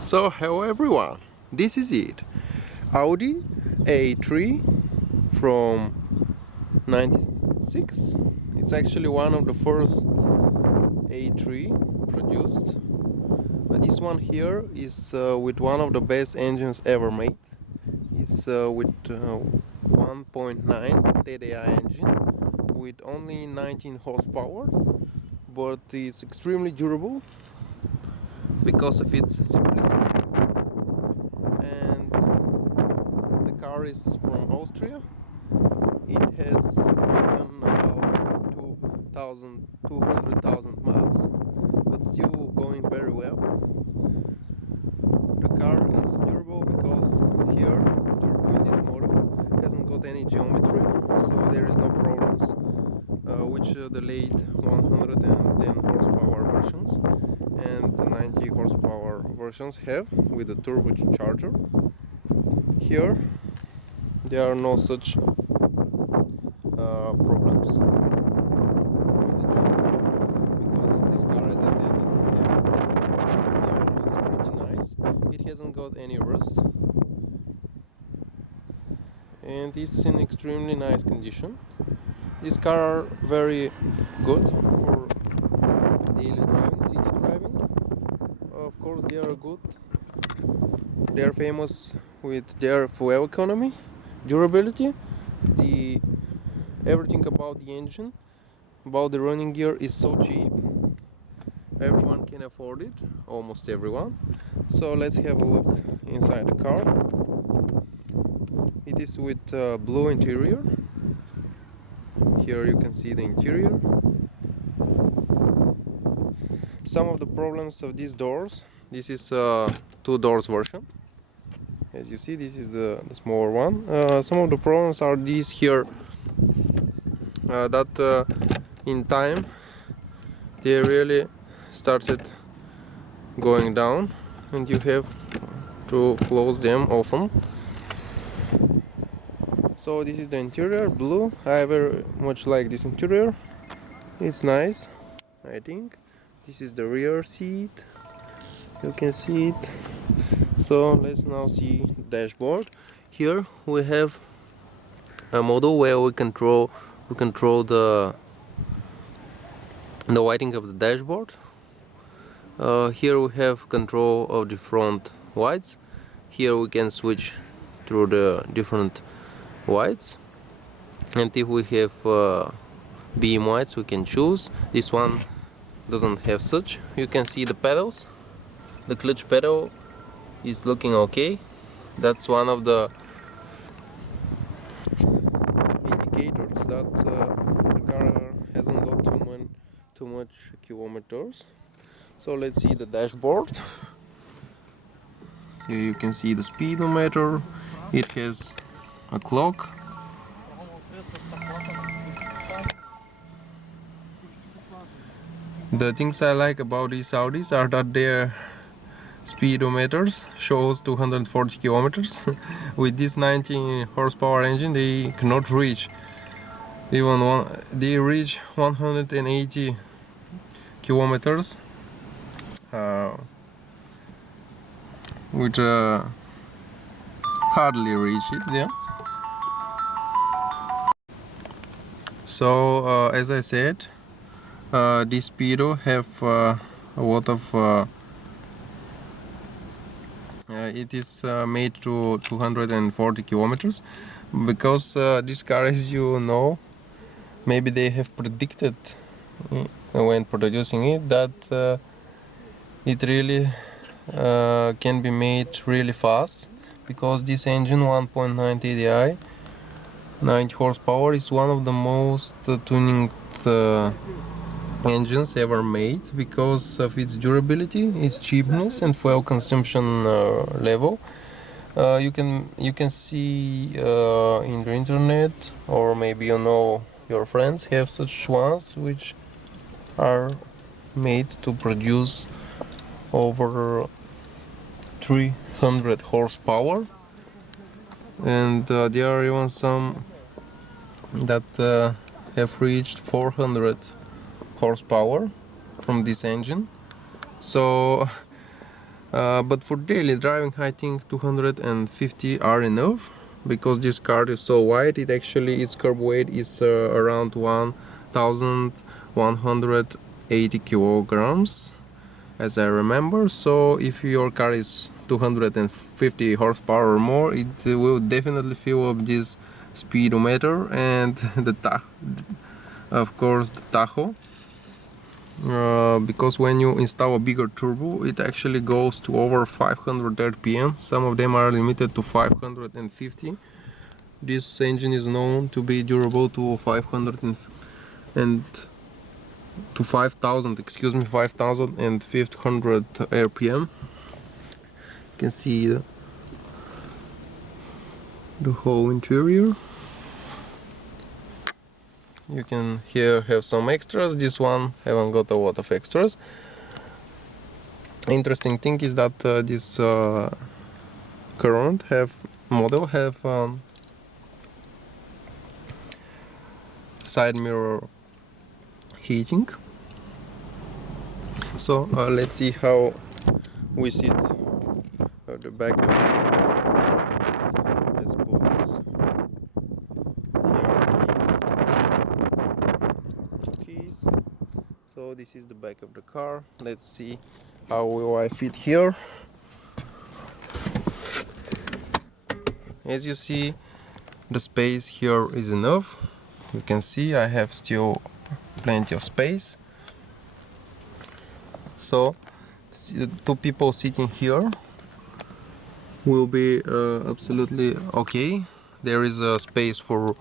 So hello everyone, this is it. Audi A3 from 96. It's actually one of the first A3 produced. This one here is with one of the best engines ever made. It's with 1.9 TDI engine with only 19 horsepower, but it's extremely durable because of its simplicity. And the car is from Austria. It has done about 200,000 miles, but still going very well. The car is durable because here the turbo in this model hasn't got any geometry, so there is no problems, which the late 110 horsepower versions and the 90 horsepower versions have with the turbocharger. Here there are no such problems with the geometry because this car, as I said, doesn't have. So here looks pretty nice. It hasn't got any rust and it's in extremely nice condition. These cars are very good for daily driving, city driving. Of course they are good. They are famous with their fuel economy, durability, everything about the engine, about the running gear is so cheap. Everyone can afford it, almost everyone. So let's have a look inside the car. It is with blue interior. Here you can see the interior. Some of the problems of these doors. This is two doors version. As you see, this is the smaller one. Some of the problems are these here, that in time they really started going down and you have to close them often. So this is the interior, blue. I very much like this interior. It's nice, I think. This is the rear seat. You can see it. So let's now see the dashboard. Here we have a model where we control the lighting of the dashboard. Here we have control of the front lights. Here we can switch through the different lights, and if we have beam lights we can choose. This one doesn't have such. You can see the pedals. The clutch pedal is looking okay. That's one of the indicators that the car hasn't got too much kilometers. So let's see the dashboard. Here you can see the speedometer. It has a clock. The things I like about these Audis are that their speedometers shows 240 kilometers. With this 19 horsepower engine they cannot reach even one. They reach 180 kilometers which hardly reach it there. So as I said, this speedo have a lot of it is made to 240 kilometers because this car, as you know, maybe they have predicted when producing it that it really can be made really fast, because this engine 1.9 TDI 90 horsepower is one of the most tuned engines ever made because of its durability, its cheapness and fuel consumption level. You can see in the internet, or maybe you know your friends have such ones which are made to produce over 300 horsepower, and there are even some that have reached 400 horsepower from this engine. So But for daily driving I think 250 are enough, because this car is so wide. It actually, its curb weight is around 1180 kilograms, as I remember. So if your car is 250 horsepower or more, it will definitely fill up this speedometer and of course the tacho. Because when you install a bigger turbo, it actually goes to over 500 RPM. Some of them are limited to 550. This engine is known to be durable to 5,000, excuse me, 5,500 RPM. You can see the whole interior. You can here have some extras. This one haven't got a lot of extras. Interesting thing is that this current model have side mirror heating. So let's see how we sit at the back. Let's put this. Keys. So this is the back of the car. Let's see how will I fit here. As you see, the space here is enough. You can see I have still plenty of space. So two people sitting here will be absolutely okay. There is a space for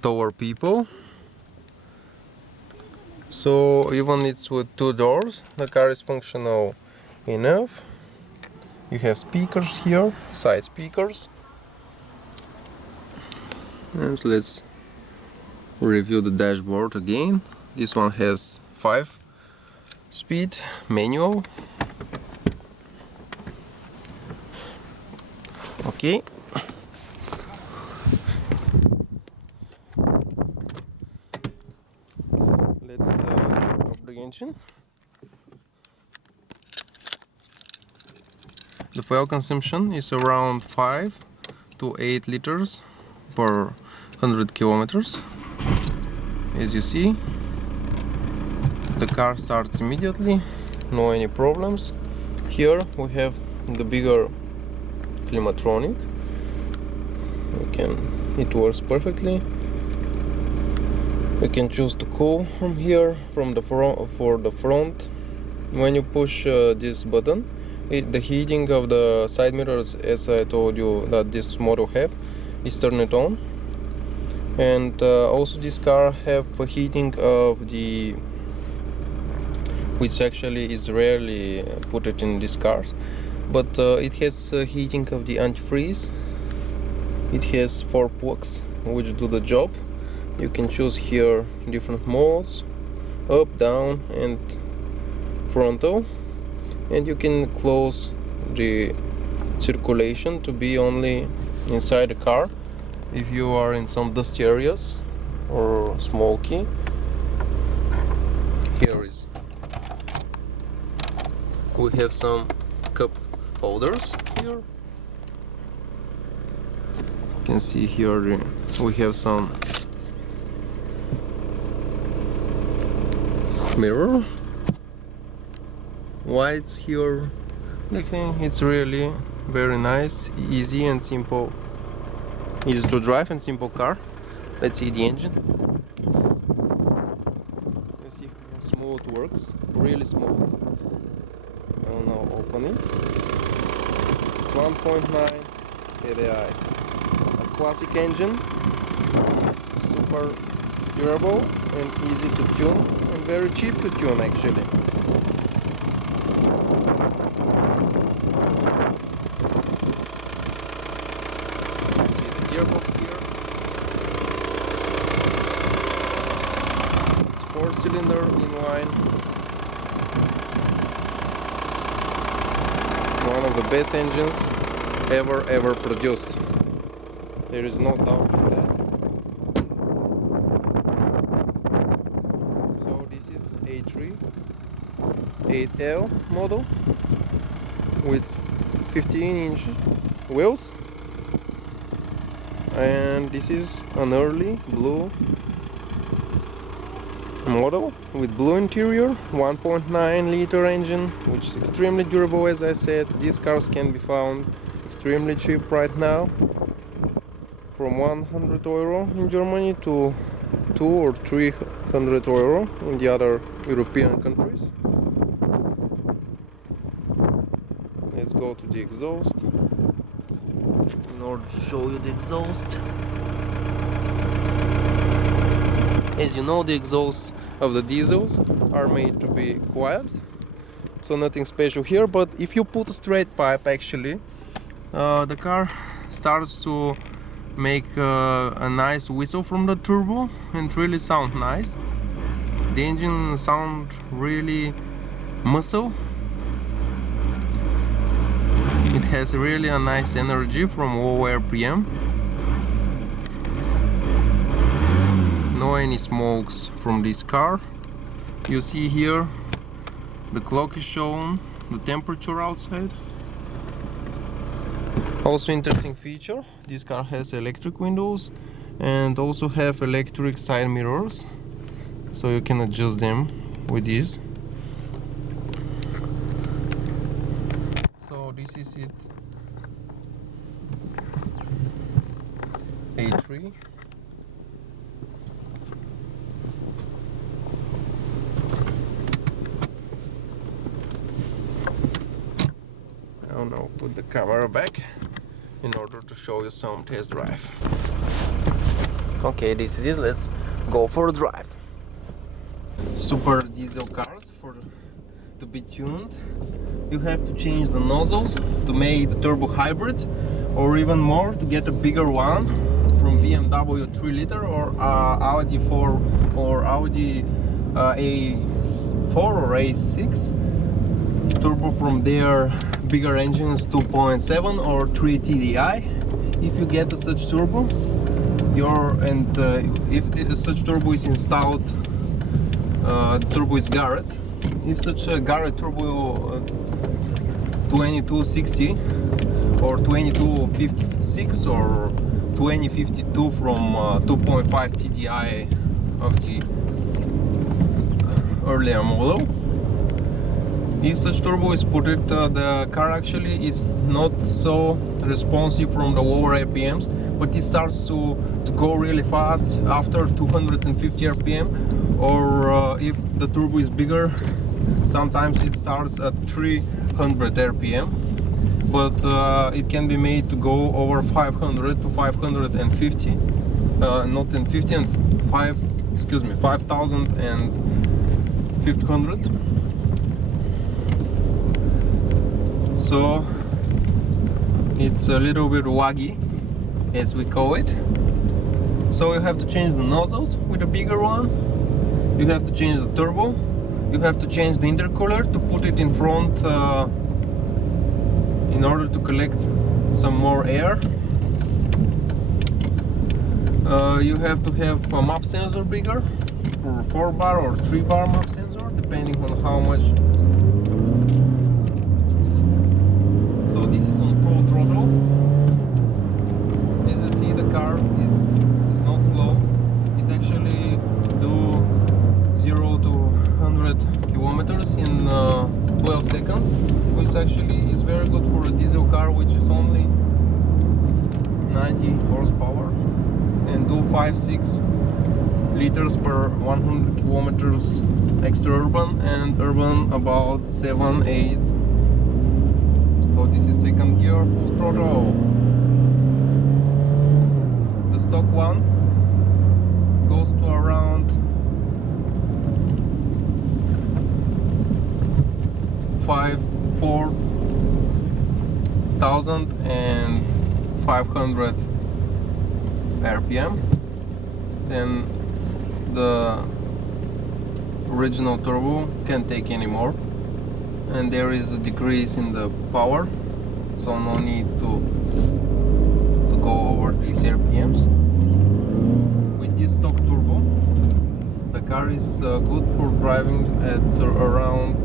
taller people. So even it's with two doors, the car is functional enough. You have speakers here, side speakers. And so let's review the dashboard again. This one has 5-speed manual. Okay. Let's start up the engine. The fuel consumption is around 5 to 8 liters per 100 kilometers. As you see, the car starts immediately, no any problems. Here we have the bigger climatronic. It works perfectly. You can choose to cool from here, from the front, for the front. When you push this button, the heating of the side mirrors, as I told you that this model have, is turned on. And also this car have a heating of the, which actually is rarely put it in these cars, but it has heating of the antifreeze. It has 4 plugs which do the job. You can choose here different modes, up, down and frontal, and you can close the circulation to be only inside the car if you are in some dusty areas or smoky. Here is, we have some cup holders here. You can see here we have some mirror lights here. It's really very nice, easy and simple, easy to drive and simple car. Let's see the engine. You see how smooth it works, really smooth. I'll now open it. 1.9 TDI, a classic engine, super durable and easy to tune, and very cheap to tune actually. See the gearbox here. It's 4-cylinder inline. One of the best engines ever produced. There is no doubt in that. So this is A3 8L model. with 15-inch wheels, and this is an early blue model with blue interior, 1.9 liter engine, which is extremely durable. As I said, these cars can be found extremely cheap right now, from 100 euro in Germany to 200 or 300 euro in the other European countries. Let's go to the exhaust in order to show you the exhaust. As you know, the exhausts of the diesels are made to be quiet, so nothing special here. But if you put a straight pipe, actually the car starts to make a nice whistle from the turbo and really sound nice. The engine sound really muscle. It has really a nice energy from low RPM. No any smokes from this car. You see here the clock is shown, the temperature outside. Also interesting feature, this car has electric windows and also have electric side mirrors, so you can adjust them with this. So this is it, A3. Oh no, put the camera back in order to show you some test drive. Okay, this is it, let's go for a drive. Super diesel cars, to be tuned, you have to change the nozzles to make the turbo hybrid, or even more to get a bigger one from BMW 3 liter or Audi 4 or Audi A4 or A6. Turbo from their bigger engines, 2.7 or 3 TDI. If you get such turbo, if such turbo is installed, turbo is Garrett. If such a Garrett turbo 2260 or 2256 or 2052 from 2.5 TDI of the earlier model, if such turbo is put it, the car actually is not so responsive from the lower RPMs, but it starts to go really fast after 250 RPM, or if the turbo is bigger, sometimes it starts at 300 RPM, but it can be made to go over 500 to 550, not in 50 and 5,000 and 500. So it's a little bit waggy, as we call it. So you have to change the nozzles with a bigger one, you have to change the turbo, you have to change the intercooler to put it in front in order to collect some more air. You have to have a map sensor bigger, or 4-bar or 3-bar map sensor, depending on how much. So this is on full throttle. As you see, the car is not slow. It actually do 0 to 100 kilometers in 12 seconds, which actually is very good for a diesel car, which is only 90 horsepower and do 5-6 liters per 100 kilometers extra urban, and urban about 7-8. So this is second gear, full throttle. The stock one goes to around 4,500 RPM. Then the original turbo can't take any more, and there is a decrease in the power, so no need to go over these RPMs. With this stock turbo, the car is good for driving at around,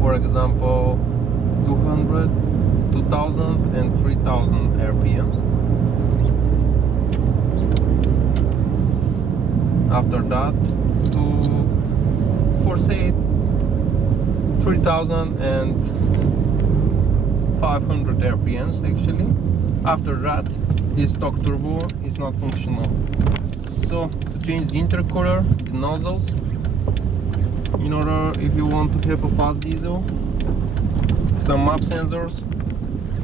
for example, 200, 2000 and 3000 RPMs. After that to, for say, 3500 RPMs actually. After that, this stock turbo is not functional. So to change the intercooler, the nozzles, in order, if you want to have a fast diesel, some map sensors,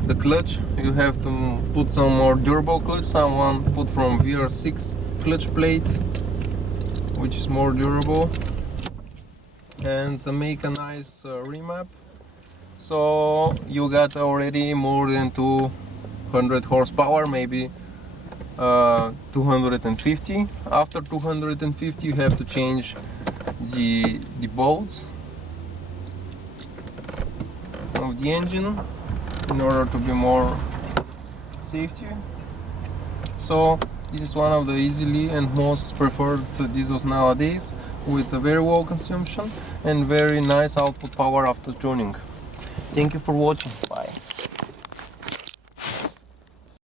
the clutch, you have to put some more durable clutch. Someone put from VR6 clutch plate, which is more durable, and to make a nice remap. So you got already more than 200 horsepower, maybe 250. After 250 you have to change the bolts of the engine in order to be more safety. So this is one of the easily and most preferred diesels nowadays, with a very low consumption and very nice output power after tuning. Thank you for watching. Bye.